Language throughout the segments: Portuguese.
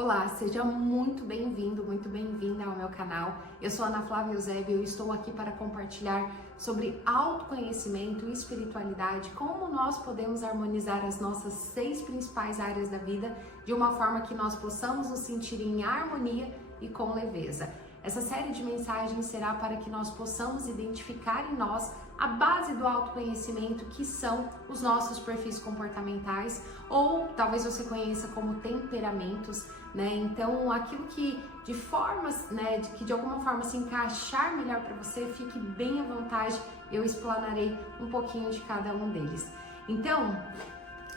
Olá, seja muito bem-vindo, muito bem-vinda ao meu canal. Eu sou Ana Flávia Eusébio e eu estou aqui para compartilhar sobre autoconhecimento e espiritualidade, como nós podemos harmonizar as nossas 6 principais áreas da vida de uma forma que nós possamos nos sentir em harmonia e com leveza. Essa série de mensagens será para que nós possamos identificar em nós a base do autoconhecimento, que são os nossos perfis comportamentais, ou talvez você conheça como temperamentos, né? Então, aquilo que de formas, né, que de alguma forma se encaixar melhor para você, fique bem à vontade, eu explanarei um pouquinho de cada um deles. Então,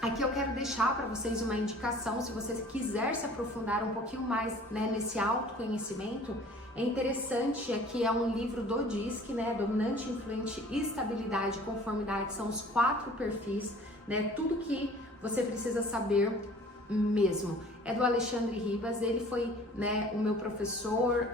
aqui eu quero deixar para vocês uma indicação, se você quiser se aprofundar um pouquinho mais, né, nesse autoconhecimento. É interessante, aqui é um livro do DISC, né, dominante, influente, estabilidade, conformidade, são os 4 perfis, né, tudo que você precisa saber mesmo. É do Alexandre Ribas, ele foi, né, o meu professor,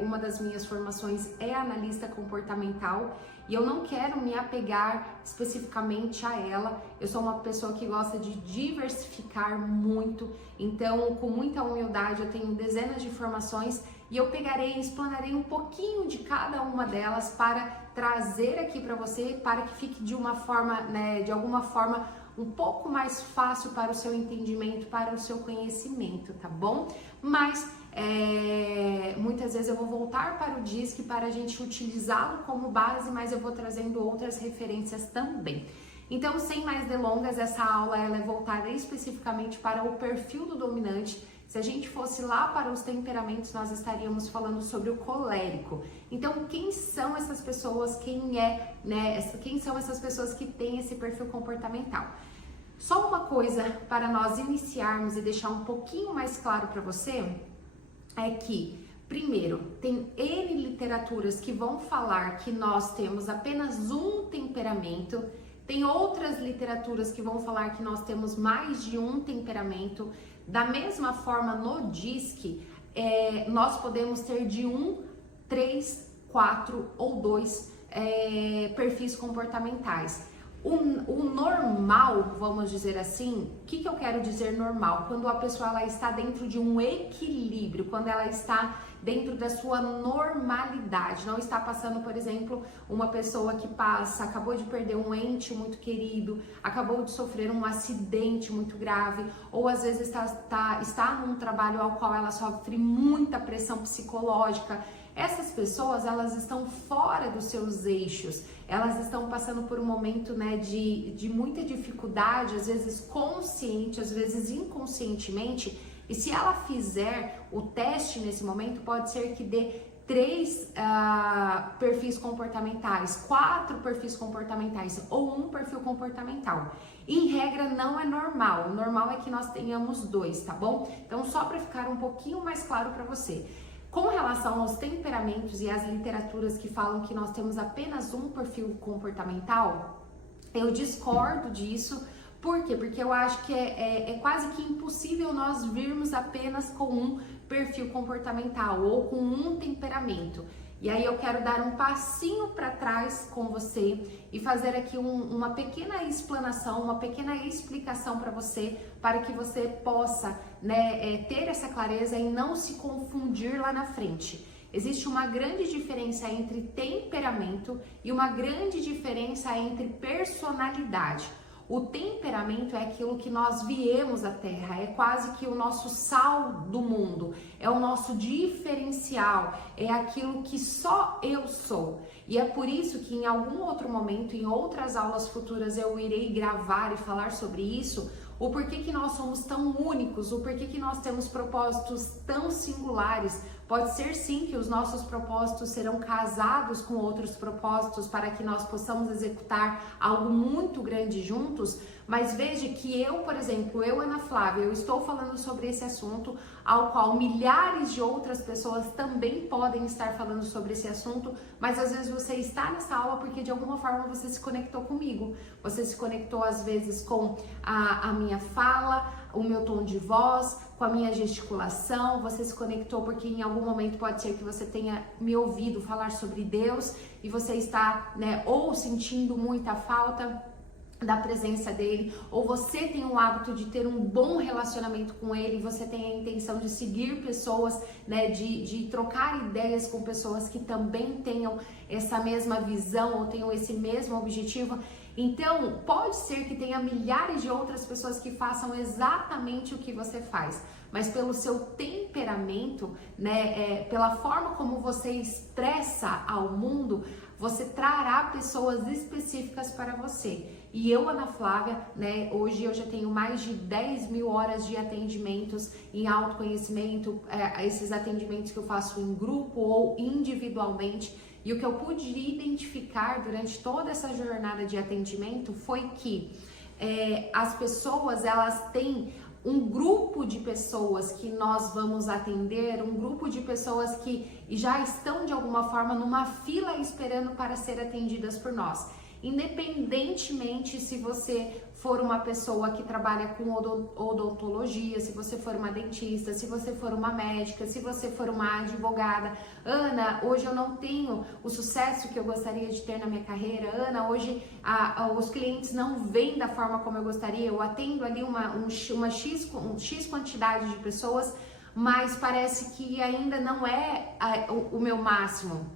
uma das minhas formações é analista comportamental, e eu não quero me apegar especificamente a ela, eu sou uma pessoa que gosta de diversificar muito, então com muita humildade eu tenho dezenas de formações e eu pegarei e explanarei um pouquinho de cada uma delas para trazer aqui para você, para que fique de uma forma, né, de alguma forma um pouco mais fácil para o seu entendimento, para o seu conhecimento, tá bom? Mas muitas vezes eu vou voltar para o DISC para a gente utilizá-lo como base, mas eu vou trazendo outras referências também. Então, sem mais delongas, essa aula ela é voltada especificamente para o perfil do dominante. Se a gente fosse lá para os temperamentos, nós estaríamos falando sobre o colérico. Então, quem são essas pessoas? Quem são essas pessoas que têm esse perfil comportamental? Só uma coisa para nós iniciarmos e deixar um pouquinho mais claro para você é que, primeiro, tem N literaturas que vão falar que nós temos apenas um temperamento. Tem outras literaturas que vão falar que nós temos mais de um temperamento. Da mesma forma, no DISC, nós podemos ter de 1, 3, 4 ou 2 perfis comportamentais. O normal, vamos dizer assim, o que eu quero dizer normal? Quando a pessoa ela está dentro de um equilíbrio, quando ela está dentro da sua normalidade, não está passando, por exemplo, uma pessoa que acabou de perder um ente muito querido, acabou de sofrer um acidente muito grave, ou às vezes está num trabalho ao qual ela sofre muita pressão psicológica. Essas pessoas, elas estão fora dos seus eixos, elas estão passando por um momento, né, de muita dificuldade, às vezes consciente, às vezes inconscientemente, e se ela fizer o teste nesse momento, pode ser que dê 3 perfis comportamentais, 4 perfis comportamentais ou 1 perfil comportamental. Em regra, não é normal, o normal é que nós tenhamos 2, tá bom? Então, só para ficar um pouquinho mais claro para você. Com relação aos temperamentos e às literaturas que falam que nós temos apenas um perfil comportamental, eu discordo disso. Por quê? Porque eu acho que é quase que impossível nós virmos apenas com um perfil comportamental ou com um temperamento. E aí eu quero dar um passinho para trás com você e fazer aqui uma pequena explanação, uma pequena explicação para você, para que você possa, né, ter essa clareza e não se confundir lá na frente. Existe uma grande diferença entre temperamento e uma grande diferença entre personalidade. O temperamento é aquilo que nós viemos à Terra, é quase que o nosso sal do mundo, é o nosso diferencial, é aquilo que só eu sou. E é por isso que em algum outro momento, em outras aulas futuras, eu irei gravar e falar sobre isso, o porquê que nós somos tão únicos, o porquê que nós temos propósitos tão singulares. Pode ser sim que os nossos propósitos serão casados com outros propósitos para que nós possamos executar algo muito grande juntos, mas veja que eu, por exemplo, Ana Flávia, eu estou falando sobre esse assunto, ao qual milhares de outras pessoas também podem estar falando sobre esse assunto, mas às vezes você está nessa aula porque de alguma forma você se conectou comigo, você se conectou às vezes com a minha fala, o meu tom de voz, com a minha gesticulação, você se conectou porque em algum momento pode ser que você tenha me ouvido falar sobre Deus e você está, né, ou sentindo muita falta da presença dele, ou você tem o hábito de ter um bom relacionamento com ele, você tem a intenção de seguir pessoas, né, de trocar ideias com pessoas que também tenham essa mesma visão ou tenham esse mesmo objetivo. Então, pode ser que tenha milhares de outras pessoas que façam exatamente o que você faz, mas pelo seu temperamento, né, pela forma como você expressa ao mundo, você trará pessoas específicas para você. E eu, Ana Flávia, né, hoje eu já tenho mais de 10 mil horas de atendimentos em autoconhecimento, esses atendimentos que eu faço em grupo ou individualmente. E o que eu pude identificar durante toda essa jornada de atendimento foi que as pessoas, elas têm um grupo de pessoas que nós vamos atender, um grupo de pessoas que já estão de alguma forma numa fila esperando para ser atendidas por nós. Independentemente se você for uma pessoa que trabalha com odontologia, se você for uma dentista, se você for uma médica, se você for uma advogada. Ana, hoje eu não tenho o sucesso que eu gostaria de ter na minha carreira. Ana, hoje os clientes não vêm da forma como eu gostaria. Eu atendo ali uma X quantidade de pessoas, mas parece que ainda não é o meu máximo.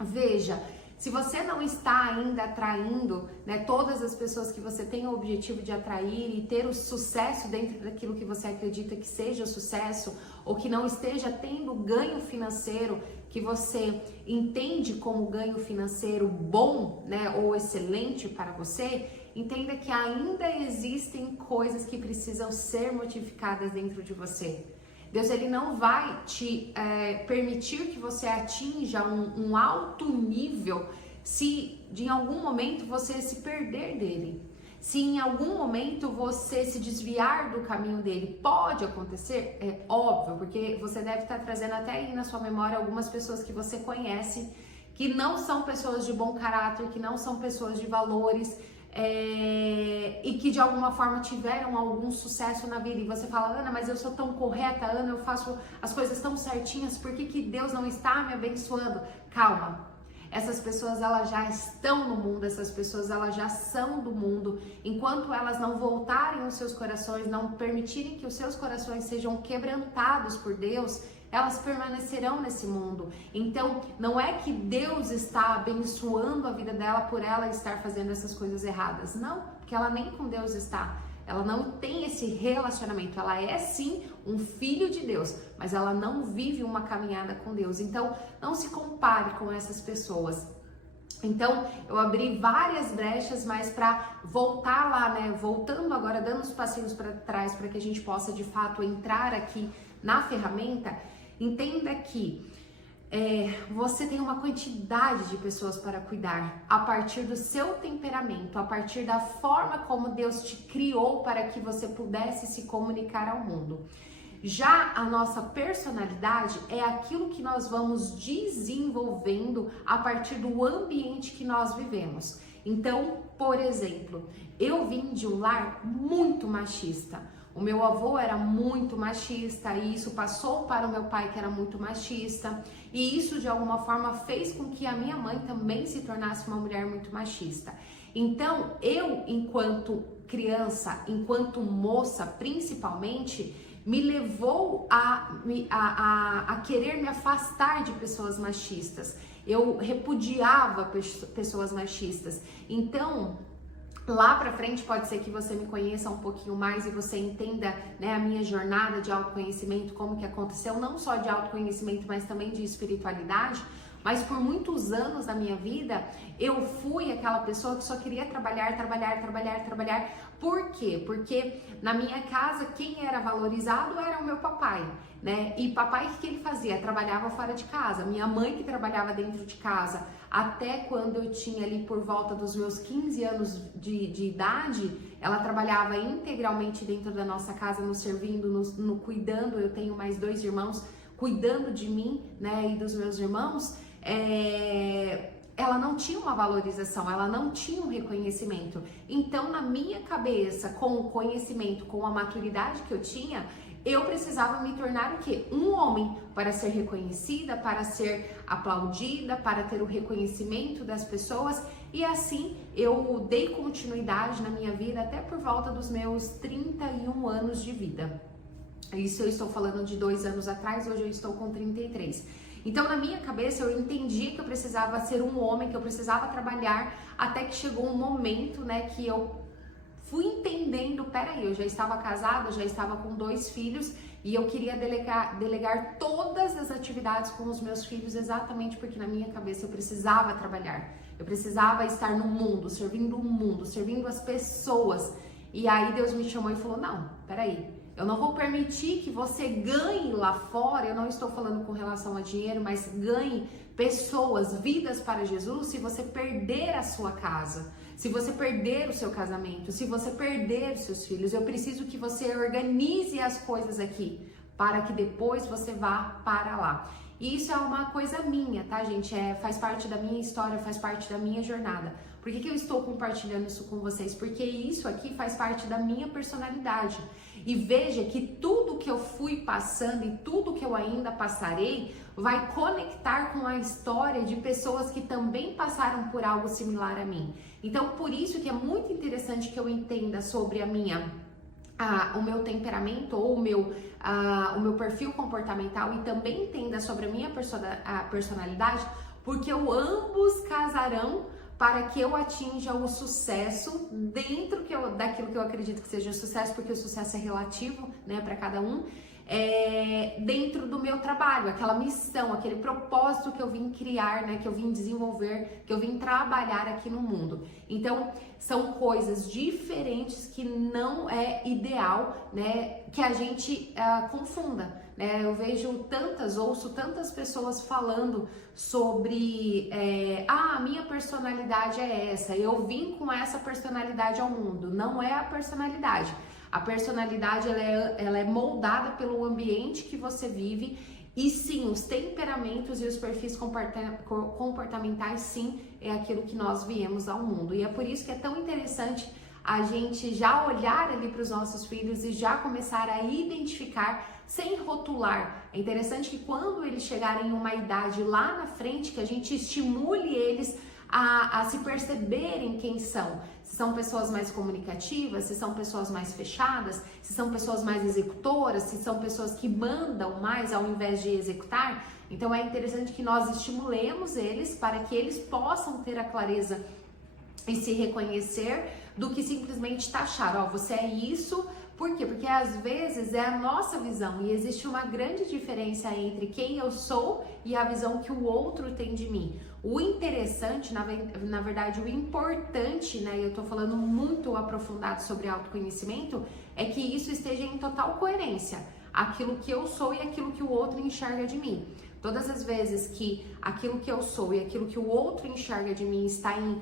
Veja, se você não está ainda atraindo, né, todas as pessoas que você tem o objetivo de atrair e ter o sucesso dentro daquilo que você acredita que seja sucesso, ou que não esteja tendo ganho financeiro que você entende como ganho financeiro bom, né, ou excelente para você, entenda que ainda existem coisas que precisam ser modificadas dentro de você. Deus, ele não vai te permitir que você atinja um alto nível se em algum momento você se perder dele. Se em algum momento você se desviar do caminho dele. Pode acontecer? É óbvio, porque você deve estar trazendo até aí na sua memória algumas pessoas que você conhece, que não são pessoas de bom caráter, que não são pessoas de valores, e que de alguma forma tiveram algum sucesso na vida, e você fala: Ana, mas eu sou tão correta, Ana, eu faço as coisas tão certinhas, por que Deus não está me abençoando? Calma, essas pessoas, elas já estão no mundo, essas pessoas, elas já são do mundo. Enquanto elas não voltarem os seus corações, não permitirem que os seus corações sejam quebrantados por Deus, elas permanecerão nesse mundo. Então, não é que Deus está abençoando a vida dela por ela estar fazendo essas coisas erradas. Não, porque ela nem com Deus está. Ela não tem esse relacionamento. Ela é sim um filho de Deus, mas ela não vive uma caminhada com Deus. Então, não se compare com essas pessoas. Então, eu abri várias brechas, mas para voltar lá, né? Voltando agora, dando os passinhos para trás para que a gente possa de fato entrar aqui na ferramenta. Entenda que você tem uma quantidade de pessoas para cuidar a partir do seu temperamento, a partir da forma como Deus te criou para que você pudesse se comunicar ao mundo. Já a nossa personalidade é aquilo que nós vamos desenvolvendo a partir do ambiente que nós vivemos. Então, por exemplo, eu vim de um lar muito machista. O meu avô era muito machista e isso passou para o meu pai, que era muito machista, e isso de alguma forma fez com que a minha mãe também se tornasse uma mulher muito machista. Então, eu, enquanto criança, enquanto moça principalmente, me levou a querer me afastar de pessoas machistas. Eu repudiava pessoas machistas. Então, lá pra frente pode ser que você me conheça um pouquinho mais e você entenda, né, a minha jornada de autoconhecimento, como que aconteceu, não só de autoconhecimento, mas também de espiritualidade. Mas por muitos anos da minha vida, eu fui aquela pessoa que só queria trabalhar. Por quê? Porque na minha casa, quem era valorizado era o meu papai, né? E papai, o que ele fazia? Trabalhava fora de casa. Minha mãe que trabalhava dentro de casa. Até quando eu tinha ali por volta dos meus 15 anos de idade, ela trabalhava integralmente dentro da nossa casa, nos servindo, no cuidando. Eu tenho mais 2 irmãos cuidando de mim, né, e dos meus irmãos. Ela não tinha uma valorização, ela não tinha um reconhecimento. Então, na minha cabeça, com o conhecimento, com a maturidade que eu tinha, eu precisava me tornar o quê? Um homem, para ser reconhecida, para ser aplaudida, para ter o reconhecimento das pessoas. E assim eu dei continuidade na minha vida até por volta dos meus 31 anos de vida. Isso eu estou falando de 2 anos atrás, hoje eu estou com 33. Então, na minha cabeça, eu entendi que eu precisava ser um homem, que eu precisava trabalhar, até que chegou um momento, né, que eu fui entendendo, peraí, eu já estava casada, já estava com 2 filhos, e eu queria delegar todas as atividades com os meus filhos, exatamente porque na minha cabeça eu precisava trabalhar. Eu precisava estar no mundo, servindo as pessoas. E aí Deus me chamou e falou, não, peraí, eu não vou permitir que você ganhe lá fora, eu não estou falando com relação a dinheiro, mas ganhe pessoas, vidas para Jesus, se você perder a sua casa, se você perder o seu casamento, se você perder os seus filhos. Eu preciso que você organize as coisas aqui, para que depois você vá para lá. E isso é uma coisa minha, tá, gente? Faz parte da minha história, faz parte da minha jornada. Por que eu estou compartilhando isso com vocês? Porque isso aqui faz parte da minha personalidade. E veja que tudo que eu fui passando e tudo que eu ainda passarei vai conectar com a história de pessoas que também passaram por algo similar a mim. Então, por isso que é muito interessante que eu entenda sobre o meu temperamento ou o meu perfil comportamental, e também entenda sobre a minha personalidade, porque ambos casarão para que eu atinja o sucesso dentro daquilo que eu acredito que seja o sucesso, porque o sucesso é relativo, né, para cada um, dentro do meu trabalho, aquela missão, aquele propósito que eu vim criar, né, que eu vim desenvolver, que eu vim trabalhar aqui no mundo. Então, são coisas diferentes que não é ideal, né, que a gente confunda. Eu ouço tantas pessoas falando sobre a minha personalidade é essa, eu vim com essa personalidade ao mundo. Não é a personalidade. A personalidade ela é moldada pelo ambiente que você vive, e sim, os temperamentos e os perfis comportamentais, sim, é aquilo que nós viemos ao mundo. E é por isso que é tão interessante a gente já olhar ali para os nossos filhos e já começar a identificar sem rotular. É interessante que quando eles chegarem em uma idade lá na frente, que a gente estimule eles a se perceberem quem são. Se são pessoas mais comunicativas, se são pessoas mais fechadas, se são pessoas mais executoras, se são pessoas que mandam mais ao invés de executar. Então é interessante que nós estimulemos eles para que eles possam ter a clareza e se reconhecer, do que simplesmente taxar, ó, você é isso. Por quê? Porque às vezes é a nossa visão, e existe uma grande diferença entre quem eu sou e a visão que o outro tem de mim. O interessante, na verdade, o importante, né, e eu tô falando muito aprofundado sobre autoconhecimento, é que isso esteja em total coerência, aquilo que eu sou e aquilo que o outro enxerga de mim. Todas as vezes que aquilo que eu sou e aquilo que o outro enxerga de mim está em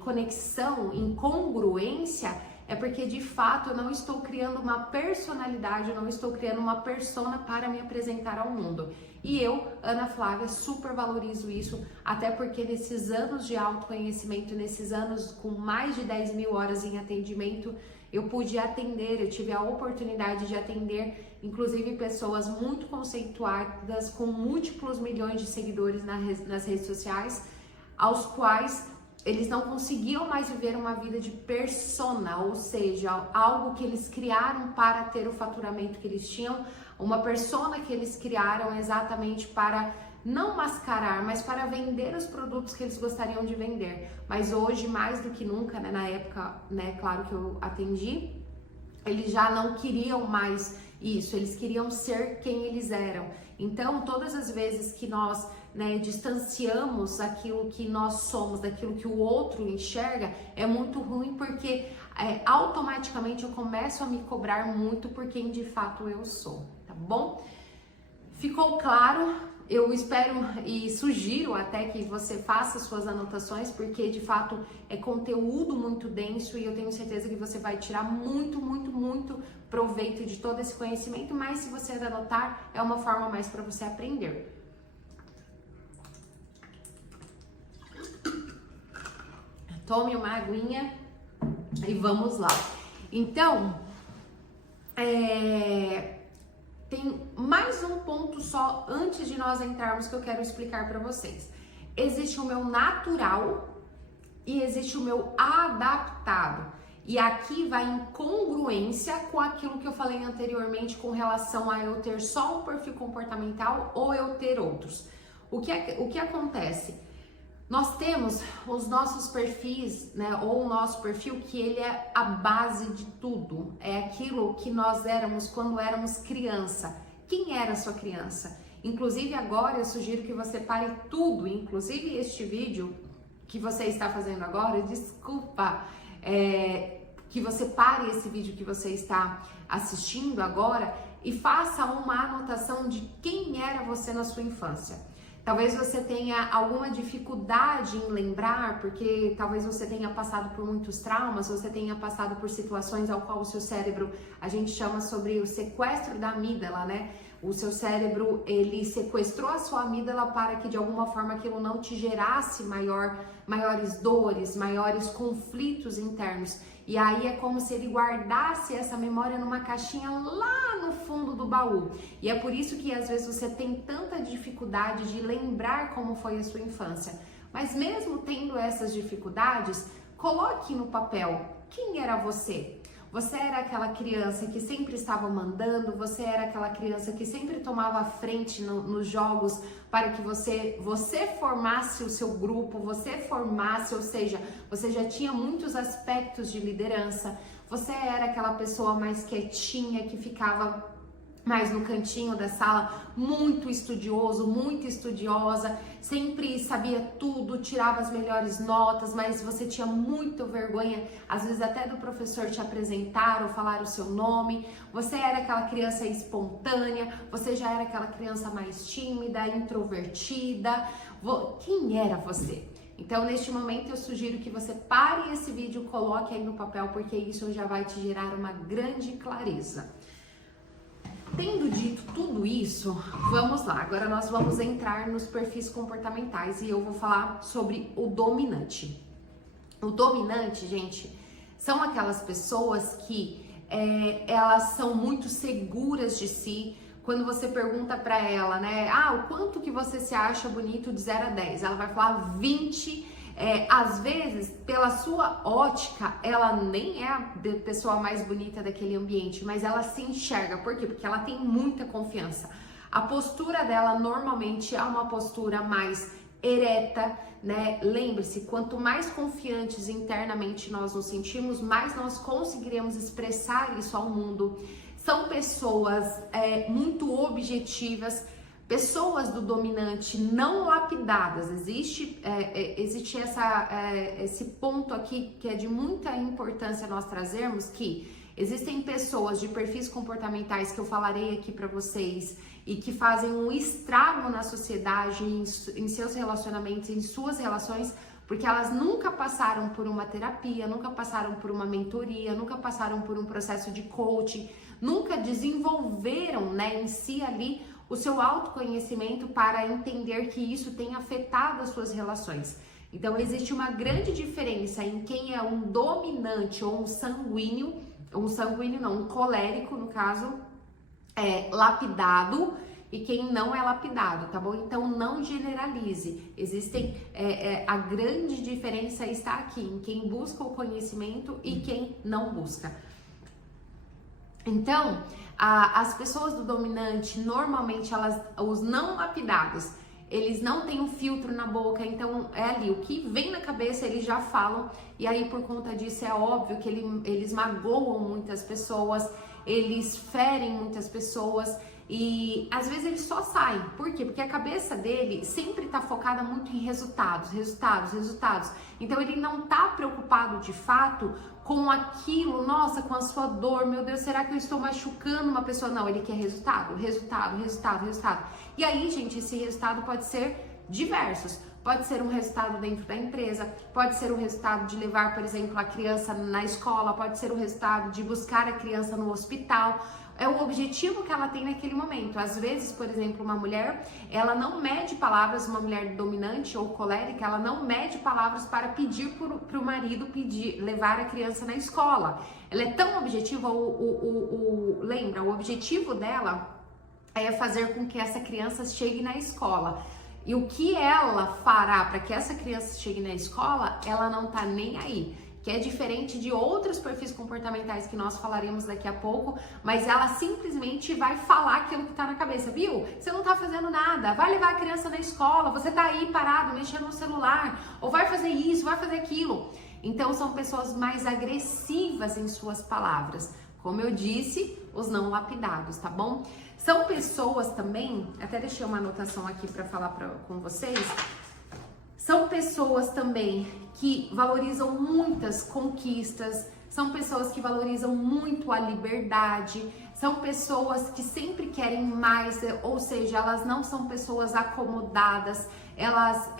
conexão, em congruência, é porque de fato eu não estou criando uma personalidade, eu não estou criando uma persona para me apresentar ao mundo. E eu, Ana Flávia, super valorizo isso, até porque nesses anos de autoconhecimento, nesses anos com mais de 10 mil horas em atendimento, eu pude atender, eu tive a oportunidade de atender, inclusive, pessoas muito conceituadas, com múltiplos milhões de seguidores nas redes sociais, aos quais eles não conseguiam mais viver uma vida de persona, ou seja, algo que eles criaram para ter o faturamento que eles tinham, uma persona que eles criaram exatamente para não mascarar, mas para vender os produtos que eles gostariam de vender. Mas hoje, mais do que nunca, né, na época, né, claro que eu atendi, eles já não queriam mais isso, eles queriam ser quem eles eram. Então, todas as vezes que nós, né, distanciamos aquilo que nós somos daquilo que o outro enxerga, é muito ruim, porque automaticamente eu começo a me cobrar muito por quem de fato eu sou, tá bom? Ficou claro? Eu espero e sugiro até que você faça suas anotações, porque de fato é conteúdo muito denso e eu tenho certeza que você vai tirar muito, muito, muito proveito de todo esse conhecimento, mas se você anotar, é uma forma mais para você aprender. Tome uma aguinha e vamos lá. Então, tem mais um ponto só antes de nós entrarmos que eu quero explicar para vocês. existe o meu natural e existe o meu adaptado. E aqui vai em congruência com aquilo que eu falei anteriormente com relação a eu ter só um perfil comportamental ou eu ter outros. O que acontece? Nós temos os nossos perfis, né, ou o nosso perfil, que ele é a base de tudo. É aquilo que nós éramos quando éramos criança. Quem era a sua criança? Inclusive agora eu sugiro que você pare tudo, inclusive este vídeo que você está fazendo agora, desculpa, que você pare esse vídeo que você está assistindo agora e faça uma anotação de quem era você na sua infância. Talvez você tenha alguma dificuldade em lembrar, porque talvez você tenha passado por muitos traumas, você tenha passado por situações ao qual o seu cérebro, a gente chama sobre o sequestro da amígdala, né? O seu cérebro, ele sequestrou a sua amígdala para que de alguma forma aquilo não te gerasse maiores dores, maiores conflitos internos. E aí é como se ele guardasse essa memória numa caixinha lá no fundo do baú. E é por isso que às vezes você tem tanta dificuldade de lembrar como foi a sua infância. Mas mesmo tendo essas dificuldades, coloque no papel quem era você. Você era aquela criança que sempre estava mandando, você era aquela criança que sempre tomava a frente nos jogos para que você formasse o seu grupo, você formasse, ou seja, você já tinha muitos aspectos de liderança, você era aquela pessoa mais quietinha que ficava mais no cantinho da sala, muito estudioso, muito estudiosa, sempre sabia tudo, tirava as melhores notas, mas você tinha muita vergonha, às vezes até do professor te apresentar ou falar o seu nome. Você era aquela criança espontânea, você já era aquela criança mais tímida, introvertida. Quem era você? Então, neste momento, eu sugiro que você pare esse vídeo, coloque aí no papel, porque isso já vai te gerar uma grande clareza. Tendo dito tudo isso, vamos lá. Agora nós vamos entrar nos perfis comportamentais e eu vou falar sobre o dominante. O dominante, gente, são aquelas pessoas que elas são muito seguras de si. Quando você pergunta pra ela, né, o quanto que você se acha bonito de 0 a 10? Ela vai falar 20. Às vezes, pela sua ótica, ela nem é a pessoa mais bonita daquele ambiente, mas ela se enxerga. Por quê? Porque ela tem muita confiança. A postura dela normalmente é uma postura mais ereta, né? Lembre-se, quanto mais confiantes internamente nós nos sentimos, mais nós conseguiremos expressar isso ao mundo. São pessoas muito objetivas. Pessoas do dominante não lapidadas, existe esse ponto aqui que é de muita importância nós trazermos, que existem pessoas de perfis comportamentais que eu falarei aqui para vocês e que fazem um estrago na sociedade, em seus relacionamentos, em suas relações, porque elas nunca passaram por uma terapia, nunca passaram por uma mentoria, nunca passaram por um processo de coaching, nunca desenvolveram, né, em si ali o seu autoconhecimento para entender que isso tem afetado as suas relações. Então, existe uma grande diferença em quem é um dominante ou um sanguíneo não, um colérico, no caso, lapidado, e quem não é lapidado, tá bom? Então, não generalize. A grande diferença está aqui, em quem busca o conhecimento e quem não busca. Então, as pessoas do dominante, normalmente, os não lapidados, eles não têm um filtro na boca, então é ali, o que vem na cabeça eles já falam, e aí por conta disso é óbvio que eles magoam muitas pessoas, eles ferem muitas pessoas, e às vezes eles só saem. Por quê? Porque a cabeça dele sempre tá focada muito em resultados. Então ele não tá preocupado de fato com aquilo, nossa, com a sua dor, meu Deus, será que eu estou machucando uma pessoa? Não, ele quer resultado. E aí, gente, esse resultado pode ser diversos. Pode ser um resultado dentro da empresa, pode ser um resultado de levar, por exemplo, a criança na escola, pode ser um resultado de buscar a criança no hospital. É o objetivo que ela tem naquele momento. Às vezes, por exemplo, uma mulher, ela não mede palavras, uma mulher dominante ou colérica, ela não mede palavras para pedir para o marido levar a criança na escola. Ela é tão objetiva, lembra, o objetivo dela é fazer com que essa criança chegue na escola. E o que ela fará para que essa criança chegue na escola, ela não tá nem aí. Que é diferente de outros perfis comportamentais que nós falaremos daqui a pouco, mas ela simplesmente vai falar aquilo que tá na cabeça, viu? Você não tá fazendo nada, vai levar a criança na escola, você tá aí parado, mexendo no celular, ou vai fazer isso, vai fazer aquilo. Então são pessoas mais agressivas em suas palavras. Como eu disse, os não lapidados, tá bom? São pessoas também, até deixei uma anotação aqui para falar com vocês, são pessoas também que valorizam muitas conquistas, são pessoas que valorizam muito a liberdade, são pessoas que sempre querem mais, ou seja, elas não são pessoas acomodadas, elas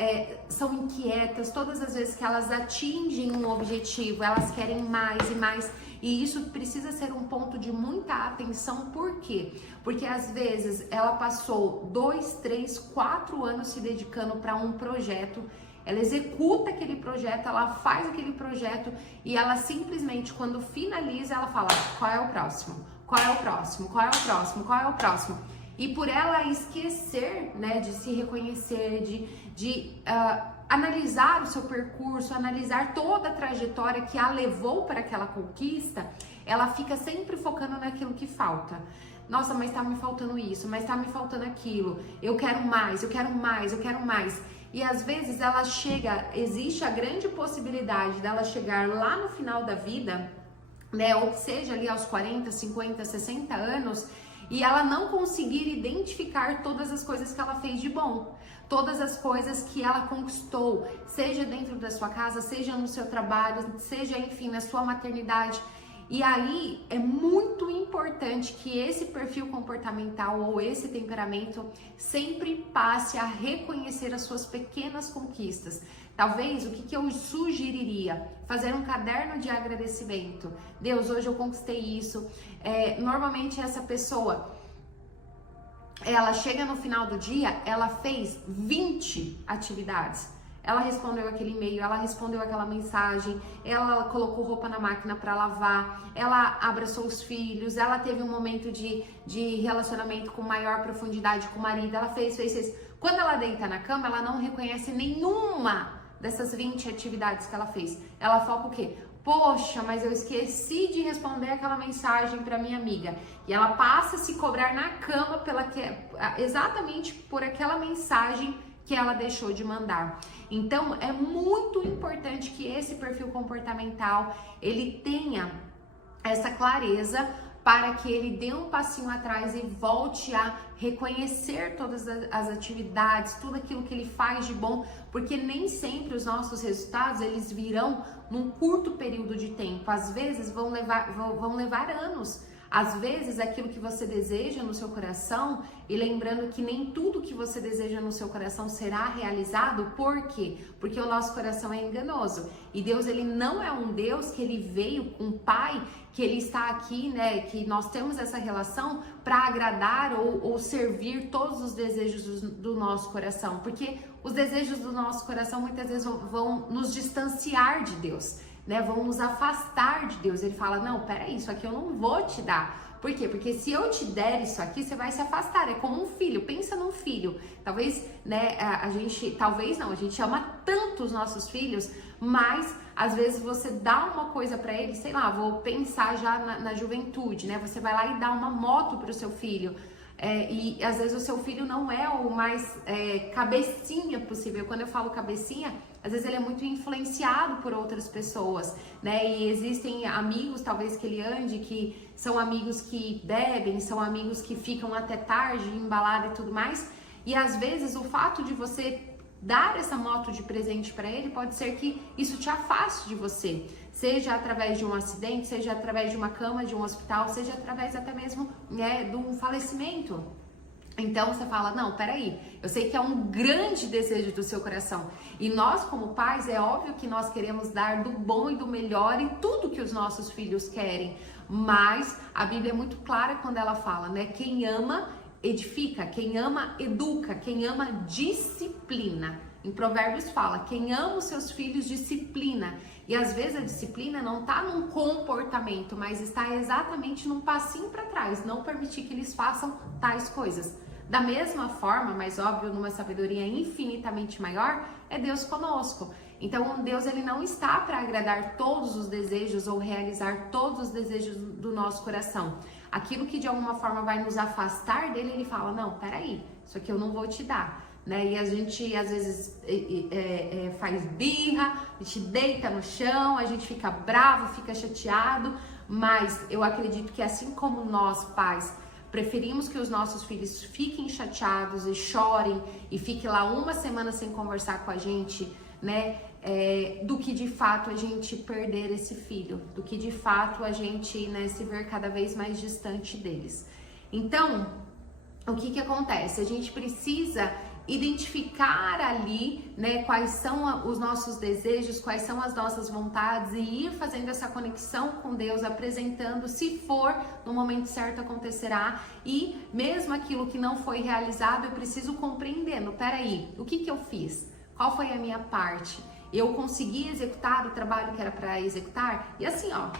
são inquietas, todas as vezes que elas atingem um objetivo, elas querem mais e mais. E isso precisa ser um ponto de muita atenção, por quê? Porque às vezes ela passou 2, 3, 4 anos se dedicando para um projeto, ela executa aquele projeto, ela faz aquele projeto e ela simplesmente, quando finaliza, ela fala, qual é o próximo? Qual é o próximo? Qual é o próximo? Qual é o próximo? E por ela esquecer, né, de se reconhecer, de analisar o seu percurso, analisar toda a trajetória que a levou para aquela conquista, ela fica sempre focando naquilo que falta. Nossa, mas tá me faltando isso, mas tá me faltando aquilo, eu quero mais, eu quero mais, eu quero mais. E às vezes ela chega, existe a grande possibilidade dela chegar lá no final da vida, né, ou seja, ali aos 40, 50, 60 anos, e ela não conseguir identificar todas as coisas que ela fez de bom, todas as coisas que ela conquistou, seja dentro da sua casa, seja no seu trabalho, seja, enfim, na sua maternidade. E aí é muito importante que esse perfil comportamental ou esse temperamento sempre passe a reconhecer as suas pequenas conquistas. Talvez, o que eu sugeriria? Fazer um caderno de agradecimento. Deus, hoje eu conquistei isso. Normalmente essa pessoa, ela chega no final do dia, ela fez 20 atividades. Ela respondeu aquele e-mail, ela respondeu aquela mensagem, ela colocou roupa na máquina para lavar, ela abraçou os filhos, ela teve um momento de relacionamento com maior profundidade com o marido, ela fez. Quando ela deita na cama, ela não reconhece nenhuma dessas 20 atividades que ela fez. Ela foca o quê? Poxa, mas eu esqueci de responder aquela mensagem para minha amiga. E ela passa a se cobrar na cama exatamente por aquela mensagem que ela deixou de mandar. Então, é muito importante que esse perfil comportamental, ele tenha essa clareza para que ele dê um passinho atrás e volte a reconhecer todas as atividades, tudo aquilo que ele faz de bom, porque nem sempre os nossos resultados, eles virão num curto período de tempo, às vezes vão levar anos. Às vezes, aquilo que você deseja no seu coração, e lembrando que nem tudo que você deseja no seu coração será realizado, por quê? Porque o nosso coração é enganoso. E Deus, ele não é um Deus que ele veio, um pai, que ele está aqui, né, que nós temos essa relação para agradar ou servir todos os desejos do nosso coração. Porque os desejos do nosso coração muitas vezes vão nos distanciar de Deus, né, vão nos afastar de Deus. Ele fala, não, peraí, isso aqui eu não vou te dar. Por quê? Porque se eu te der isso aqui, você vai se afastar. É como um filho, pensa num filho. Talvez, né, a gente ama tanto os nossos filhos, mas às vezes você dá uma coisa para ele, sei lá, vou pensar já na juventude, né, você vai lá e dá uma moto pro seu filho. E às vezes o seu filho não é o mais cabecinha possível. Quando eu falo cabecinha, às vezes ele é muito influenciado por outras pessoas, né? E existem amigos, talvez, que ele ande, que são amigos que bebem, são amigos que ficam até tarde, embalado e tudo mais. E às vezes o fato de você dar essa moto de presente para ele pode ser que isso te afaste de você. Seja através de um acidente, seja através de uma cama, de um hospital, seja através até mesmo, né, de um falecimento. Então você fala, não, peraí, eu sei que é um grande desejo do seu coração. E nós, como pais, é óbvio que nós queremos dar do bom e do melhor em tudo que os nossos filhos querem. Mas a Bíblia é muito clara quando ela fala, né? Quem ama, edifica, quem ama, educa, quem ama, disciplina. Em Provérbios fala, quem ama os seus filhos, disciplina. E às vezes a disciplina não está num comportamento, mas está exatamente num passinho para trás, não permitir que eles façam tais coisas. Da mesma forma, mas óbvio, numa sabedoria infinitamente maior, é Deus conosco. Então, Deus ele não está para agradar todos os desejos ou realizar todos os desejos do nosso coração. Aquilo que de alguma forma vai nos afastar dele, ele fala, não, peraí, isso aqui eu não vou te dar. Né? E a gente às vezes faz birra, a gente deita no chão, a gente fica bravo, fica chateado, mas eu acredito que assim como nós, pais, preferimos que os nossos filhos fiquem chateados e chorem e fiquem lá uma semana sem conversar com a gente, né? Do que de fato a gente perder esse filho, do que de fato a gente, né, se ver cada vez mais distante deles. Então, o que acontece? A gente precisa identificar ali, né, quais são os nossos desejos, quais são as nossas vontades e ir fazendo essa conexão com Deus, apresentando, se for no momento certo acontecerá, e mesmo aquilo que não foi realizado, eu preciso compreendendo, peraí, o que eu fiz? Qual foi a minha parte? Eu consegui executar o trabalho que era para executar? E assim, ó,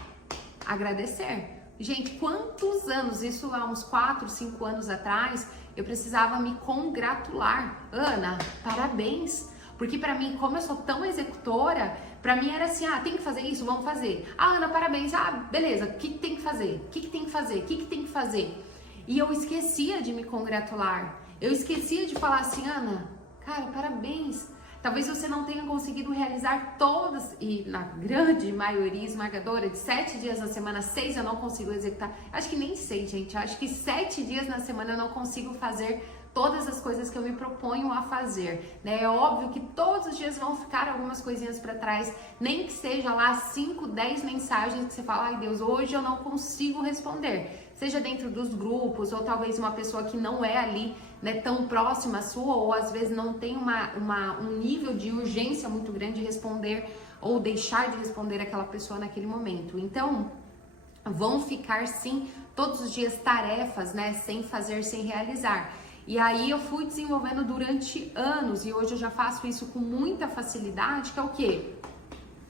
agradecer. Gente, quantos anos, isso há uns 4, 5 anos atrás, eu precisava me congratular. Ana, parabéns. Porque para mim, como eu sou tão executora, para mim era assim, tem que fazer isso, vamos fazer. Ana, parabéns. Beleza, o que tem que fazer? O que tem que fazer? O que tem que fazer? E eu esquecia de me congratular. Eu esquecia de falar assim, Ana, cara, parabéns. Talvez você não tenha conseguido realizar todas, e na grande maioria esmagadora, de 7 dias na semana, 6 eu não consigo executar. Acho que nem 6, gente. Acho que 7 dias na semana eu não consigo fazer todas as coisas que eu me proponho a fazer, né? É óbvio que todos os dias vão ficar algumas coisinhas para trás, nem que seja lá 5, 10 mensagens que você fala, ai Deus, hoje eu não consigo responder. Seja dentro dos grupos, ou talvez uma pessoa que não é ali, né, tão próxima sua, ou às vezes não tem um nível de urgência muito grande de responder, ou deixar de responder aquela pessoa naquele momento. Então, vão ficar sim, todos os dias tarefas, né, sem fazer, sem realizar. E aí eu fui desenvolvendo durante anos, e hoje eu já faço isso com muita facilidade, que é o quê?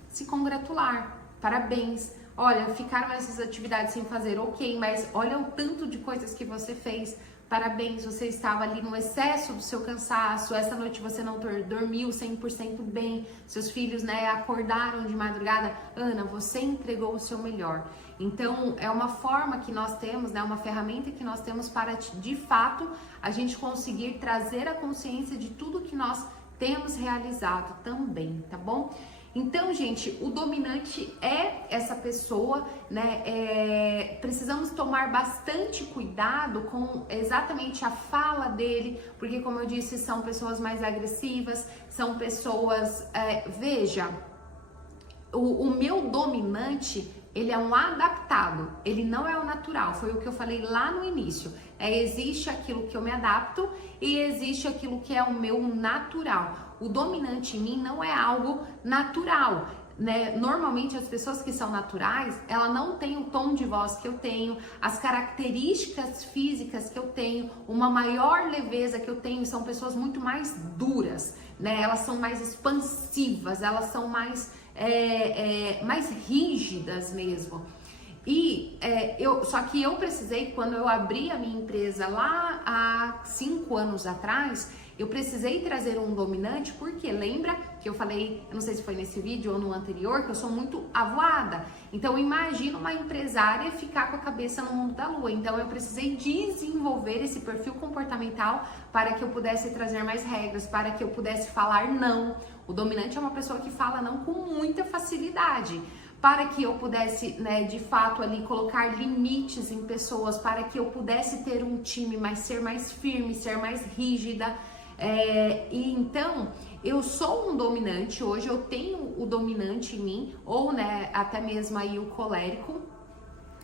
Se congratular. Parabéns. Olha, ficaram essas atividades sem fazer, ok, mas olha o tanto de coisas que você fez. Parabéns, você estava ali no excesso do seu cansaço, essa noite você não dormiu 100% bem, seus filhos, né, acordaram de madrugada. Ana, você entregou o seu melhor. Então, é uma forma que nós temos, né, uma ferramenta que nós temos para, de fato, a gente conseguir trazer a consciência de tudo que nós temos realizado também, tá bom? Então, gente, o dominante é essa pessoa, né? Precisamos tomar bastante cuidado com exatamente a fala dele, porque, como eu disse, são pessoas mais agressivas, são pessoas... veja, o meu dominante, ele é um adaptado, ele não é o natural, foi o que eu falei lá no início. Existe aquilo que eu me adapto e existe aquilo que é o meu natural. O dominante em mim não é algo natural, né? Normalmente as pessoas que são naturais, ela não tem o tom de voz que eu tenho, as características físicas que eu tenho, uma maior leveza que eu tenho, são pessoas muito mais duras, né? Elas são mais expansivas, elas são mais rígidas mesmo. E só que eu precisei, quando eu abri a minha empresa lá há 5 anos atrás, eu precisei trazer um dominante, porque lembra que eu falei, eu não sei se foi nesse vídeo ou no anterior, que eu sou muito avoada. Então imagina uma empresária ficar com a cabeça no mundo da lua. Então eu precisei desenvolver esse perfil comportamental para que eu pudesse trazer mais regras, para que eu pudesse falar não. O dominante é uma pessoa que fala não com muita facilidade, para que eu pudesse, né, de fato ali colocar limites em pessoas, para que eu pudesse ter um time, mas ser mais firme, ser mais rígida. E então eu sou um dominante, hoje eu tenho o dominante em mim, ou, né, até mesmo aí o colérico,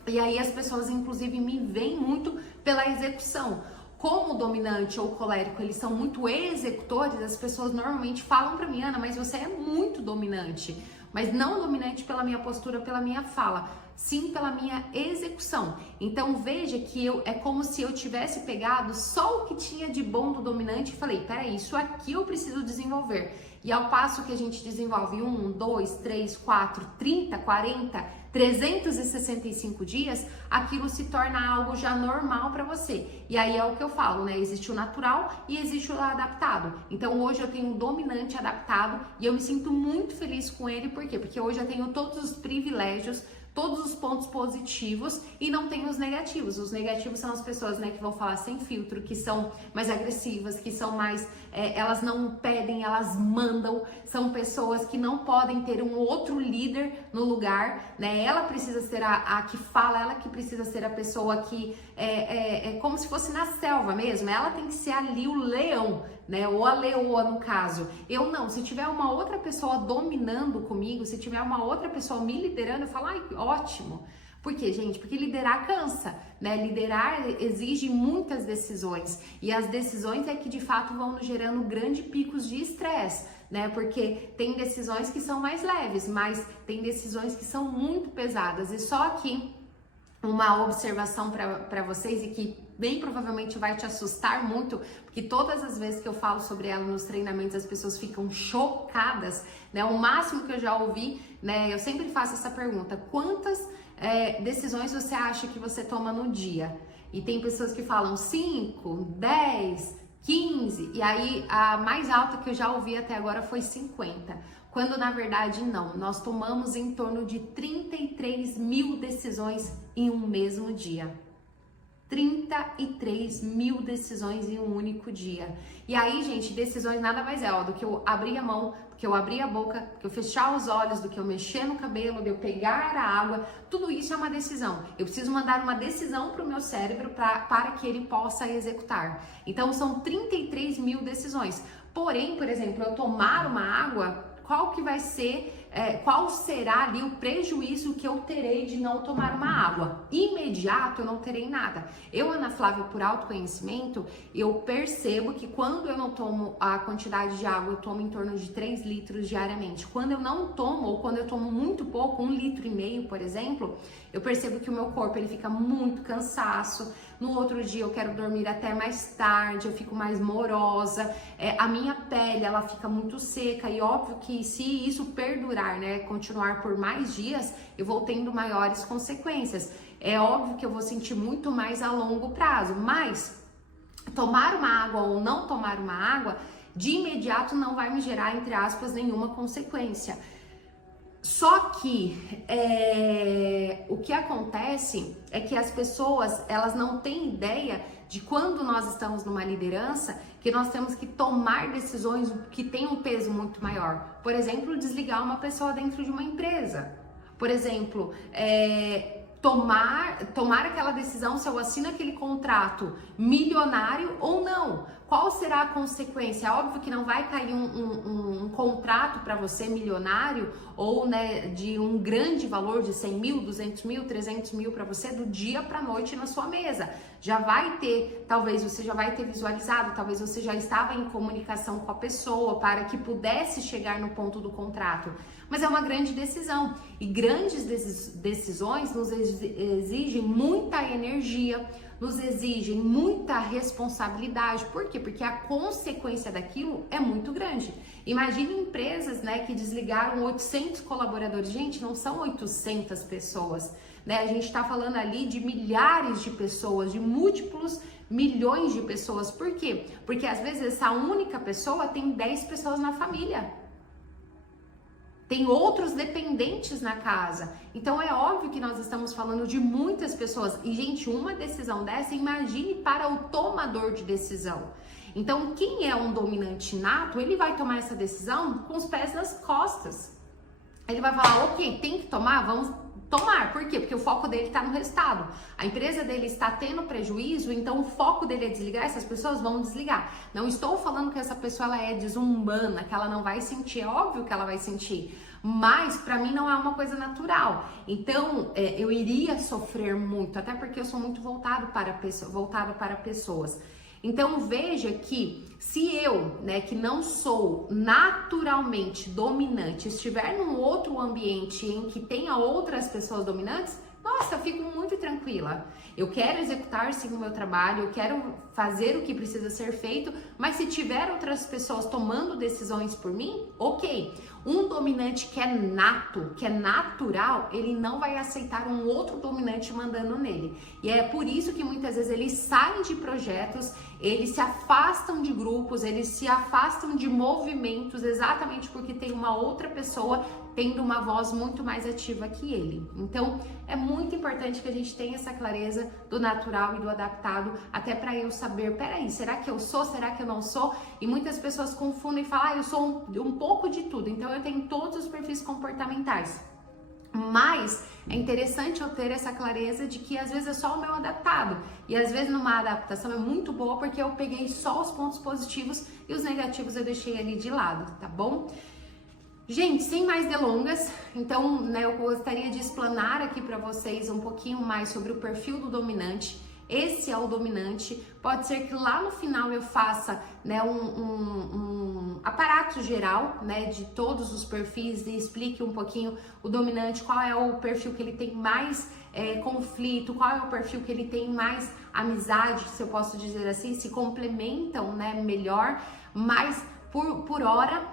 e aí as pessoas inclusive me veem muito pela execução. Como o dominante ou o colérico, eles são muito executores, as pessoas normalmente falam pra mim, Ana, mas você é muito dominante. Mas não dominante pela minha postura, pela minha fala, sim pela minha execução. Então veja que é como se eu tivesse pegado só o que tinha de bom do dominante e falei, peraí, isso aqui eu preciso desenvolver. E ao passo que a gente desenvolve 1, 2, 3, 4, 30, 40, 365 dias, aquilo se torna algo já normal para você. E aí é o que eu falo, né? Existe o natural e existe o adaptado. Então hoje eu tenho um dominante adaptado e eu me sinto muito feliz com ele. Por quê? Porque hoje eu tenho todos os privilégios, todos os pontos positivos e não tem os negativos. Os negativos são as pessoas, né, que vão falar sem filtro, que são mais agressivas, que são mais, elas não pedem, elas mandam. São pessoas que não podem ter um outro líder no lugar, né? Ela precisa ser a que fala, ela que precisa ser a pessoa que é como se fosse na selva mesmo. Ela tem que ser ali o leão, né? Ou a leoa no caso. Eu não, se tiver uma outra pessoa dominando comigo, se tiver uma outra pessoa me liderando, eu falo, ai, ótimo. Por quê, gente? Porque liderar cansa, né? Liderar exige muitas decisões e as decisões é que de fato vão nos gerando grandes picos de estresse, né? Porque tem decisões que são mais leves, mas tem decisões que são muito pesadas. E só aqui uma observação para vocês e que bem provavelmente vai te assustar muito, porque todas as vezes que eu falo sobre ela nos treinamentos as pessoas ficam chocadas, né? O máximo que eu já ouvi, né? Eu sempre faço essa pergunta: quantas decisões você acha que você toma no dia? E tem pessoas que falam 5, 10, 15, e aí a mais alta que eu já ouvi até agora foi 50. Quando na verdade não, nós tomamos em torno de 33 mil decisões em um mesmo dia. 33 mil decisões em um único dia. E aí, gente, decisões nada mais é do que eu abrir a mão, do que eu abrir a boca, do que eu fechar os olhos, do que eu mexer no cabelo, de eu pegar a água. Tudo isso é uma decisão. Eu preciso mandar uma decisão para o meu cérebro para que ele possa executar. Então, são 33 mil decisões. Porém, por exemplo, eu tomar uma água, qual que vai ser, qual será ali o prejuízo que eu terei de não tomar uma água? Imediato eu não terei nada. Eu, Ana Flávia, por autoconhecimento, eu percebo que quando eu não tomo a quantidade de água, eu tomo em torno de 3 litros diariamente. Quando eu não tomo, ou quando eu tomo muito pouco, 1,5 litro, por exemplo, eu percebo que o meu corpo ele fica muito cansaço. No outro dia eu quero dormir até mais tarde, eu fico mais morosa, a minha pele ela fica muito seca e óbvio que se isso perdurar, né, continuar por mais dias, eu vou tendo maiores consequências. É óbvio que eu vou sentir muito mais a longo prazo, mas tomar uma água ou não tomar uma água, de imediato não vai me gerar, entre aspas, nenhuma consequência. Só que o que acontece é que as pessoas, elas não têm ideia de quando nós estamos numa liderança, que nós temos que tomar decisões que têm um peso muito maior. Por exemplo, desligar uma pessoa dentro de uma empresa. Por exemplo, tomar aquela decisão se eu assino aquele contrato milionário ou não. Qual será a consequência? Óbvio que não vai cair um contrato para você milionário ou, né, de um grande valor de 100 mil, 200 mil, 300 mil para você do dia para a noite na sua mesa. Já vai ter, talvez você já vai ter visualizado, talvez você já estava em comunicação com a pessoa para que pudesse chegar no ponto do contrato. Mas é uma grande decisão e grandes decisões nos exigem muita energia, nos exigem muita responsabilidade. Por quê? Porque a consequência daquilo é muito grande. Imagine empresas, né, que desligaram 800 colaboradores. Gente, não são 800 pessoas, né? A gente está falando ali de milhares de pessoas, de múltiplos milhões de pessoas. Por quê? Porque às vezes essa única pessoa tem 10 pessoas na família. Tem outros dependentes na casa. Então é óbvio que nós estamos falando de muitas pessoas. E, gente, uma decisão dessa, imagine para o tomador de decisão. Então, quem é um dominante nato, ele vai tomar essa decisão com os pés nas costas. Ele vai falar, ok, tem que tomar, vamos tomar. Por quê? Porque o foco dele está no resultado. A empresa dele está tendo prejuízo, então o foco dele é desligar, essas pessoas vão desligar. Não estou falando que essa pessoa ela é desumana, que ela não vai sentir, é óbvio que ela vai sentir, mas para mim não é uma coisa natural. Então eu iria sofrer muito, até porque eu sou muito voltada para pessoas. Então veja que se eu, né, que não sou naturalmente dominante, estiver num outro ambiente em que tenha outras pessoas dominantes, nossa, eu fico muito tranquila. Eu quero executar sim o meu trabalho, eu quero fazer o que precisa ser feito, mas se tiver outras pessoas tomando decisões por mim, ok. Um dominante que é nato, que é natural, ele não vai aceitar um outro dominante mandando nele. E é por isso que muitas vezes eles saem de projetos, eles se afastam de grupos, eles se afastam de movimentos, exatamente porque tem uma outra pessoa tendo uma voz muito mais ativa que ele. Então, é muito importante que a gente tenha essa clareza do natural e do adaptado, até para eu saber, peraí, será que eu sou, será que eu não sou? E muitas pessoas confundem e falam, eu sou um pouco de tudo, então eu tenho todos os perfis comportamentais. Mas é interessante eu ter essa clareza de que às vezes é só o meu adaptado. E às vezes numa adaptação é muito boa porque eu peguei só os pontos positivos e os negativos eu deixei ali de lado, tá bom? Gente, sem mais delongas, então, né, eu gostaria de explanar aqui para vocês um pouquinho mais sobre o perfil do dominante. Esse é o dominante. Pode ser que lá no final eu faça, né, um aparato geral, né, de todos os perfis e explique um pouquinho o dominante, qual é o perfil que ele tem mais conflito, qual é o perfil que ele tem mais amizade, se eu posso dizer assim, se complementam, né, melhor, mas por hora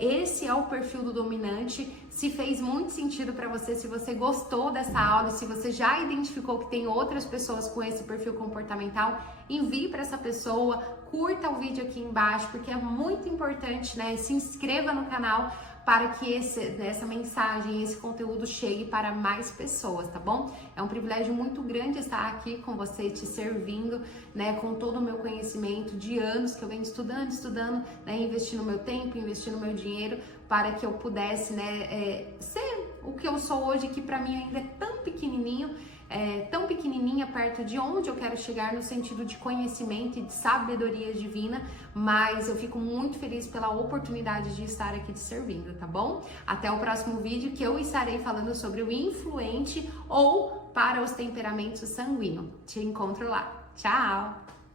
esse é o perfil do dominante. Se fez muito sentido para você, se você gostou dessa aula, se você já identificou que tem outras pessoas com esse perfil comportamental, envie para essa pessoa, curta o vídeo aqui embaixo, porque é muito importante, né? Se inscreva no canal para que essa mensagem, esse conteúdo chegue para mais pessoas, tá bom? É um privilégio muito grande estar aqui com você, te servindo, né, com todo o meu conhecimento de anos que eu venho estudando, né, investindo meu tempo, investindo meu dinheiro para que eu pudesse, né, ser o que eu sou hoje, que para mim ainda é tão pequenininho, tão pequenininha perto de onde eu quero chegar no sentido de conhecimento e de sabedoria divina, mas eu fico muito feliz pela oportunidade de estar aqui te servindo, tá bom? Até o próximo vídeo que eu estarei falando sobre o influente ou para os temperamentos sanguíneos. Te encontro lá. Tchau!